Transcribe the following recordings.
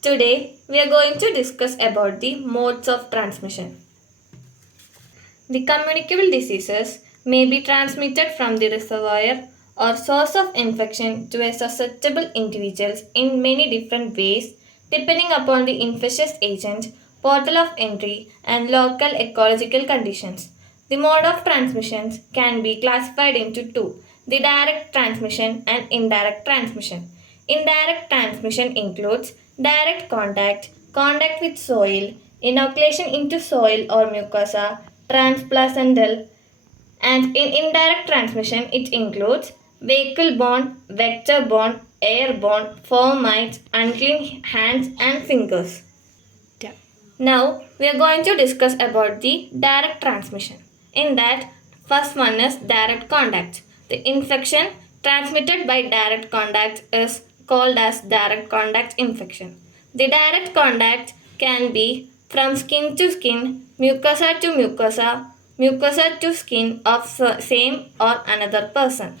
Today, we are going to discuss about the modes of transmission. The communicable diseases may be transmitted from the reservoir or source of infection to a susceptible individuals in many different ways depending upon the infectious agent, portal of entry, and local ecological conditions. The mode of transmissions can be classified into two: the direct transmission and indirect transmission. Indirect transmission includes direct contact, contact with soil, inoculation into soil or mucosa, transplacental, and in indirect transmission it includes vehicle-borne, vector-borne, airborne, fomites, unclean hands and fingers. Now we are going to discuss about the direct transmission. In that, first one is direct contact. The infection transmitted by direct contact is called as direct contact infection. The direct contact can be from skin to skin, mucosa to mucosa, mucosa to skin of same or another person.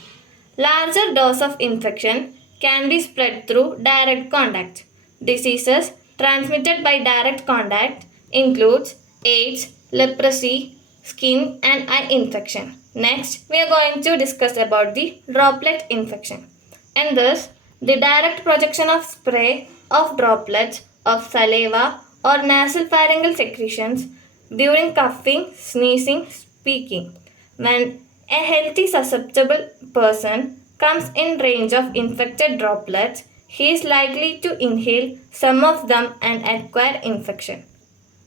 Larger dose of infection can be spread through direct contact. Diseases transmitted by direct contact includes AIDS, leprosy, skin and eye infection. Next, we are going to discuss about the droplet infection. In this, the direct projection of spray of droplets of saliva or nasal pharyngeal secretions during coughing, sneezing, speaking. When a healthy susceptible person comes in range of infected droplets, he is likely to inhale some of them and acquire infection.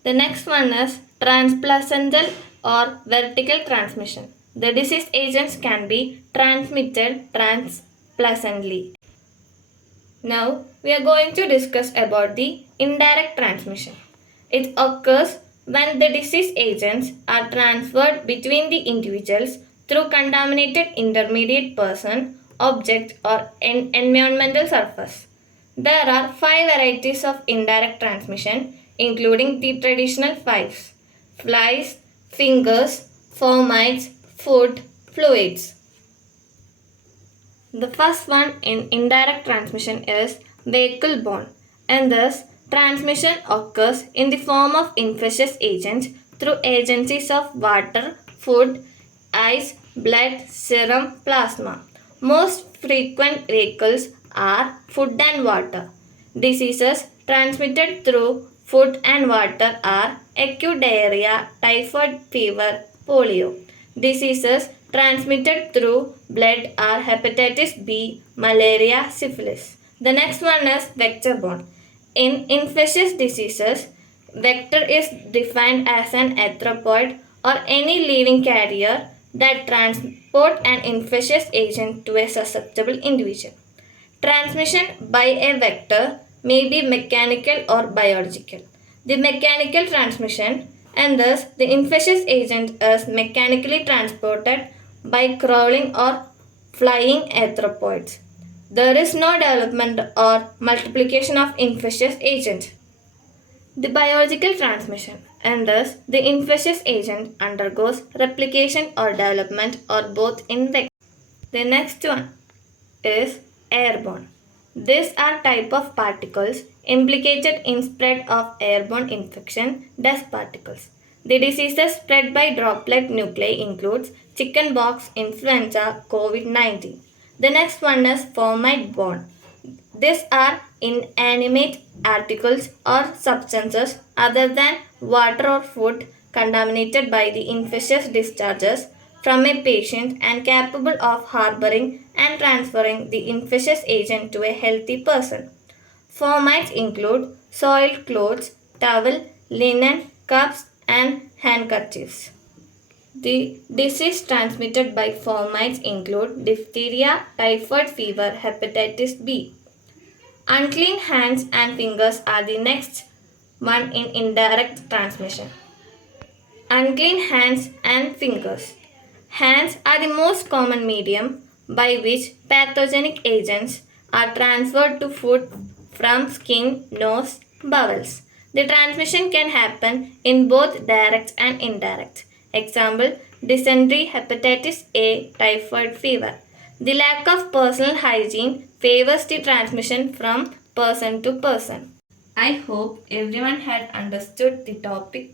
The next one is transplacental or vertical transmission. The disease agents can be transmitted transplacentally. Now we are going to discuss about the indirect transmission. It occurs when the disease agents are transferred between the individuals through contaminated intermediate person, object or environmental surface. There are 5 varieties of indirect transmission including the traditional 5: flies, fingers, fomites, food, fluids. The first one in indirect transmission is vehicle-borne, and thus transmission occurs in the form of infectious agents through agencies of water, food, ice, blood, serum, plasma. Most frequent vehicles are food and water. Diseases transmitted through food and water are acute diarrhea, typhoid fever, polio. Diseases transmitted through blood are hepatitis B, malaria, syphilis. The next one is vector-borne. In infectious diseases, vector is defined as an arthropod or any living carrier that transport an infectious agent to a susceptible individual. Transmission by a vector may be mechanical or biological. The mechanical transmission, and thus the infectious agent is mechanically transported by crawling or flying arthropods. There is no development or multiplication of infectious agents. The biological transmission, and thus the infectious agent undergoes replication or development or both in vector. The next one is airborne. These are type of particles implicated in spread of airborne infection, dust particles. The diseases spread by droplet nuclei includes chickenpox, influenza, COVID-19. The next one is fomite-borne. These are inanimate articles or substances other than water or food contaminated by the infectious discharges from a patient and capable of harboring and transferring the infectious agent to a healthy person. Fomites include soiled clothes, towel, linen, cups, and handkerchiefs. The disease transmitted by fomites include diphtheria, typhoid fever, hepatitis B. Unclean hands and fingers are the next one in indirect transmission. Unclean hands and fingers. Hands are the most common medium by which pathogenic agents are transferred to food from skin, nose, bowels. The transmission can happen in both direct and indirect. Example: dysentery, hepatitis A, typhoid fever. The lack of personal hygiene favors the transmission from person to person. I hope everyone had understood the topic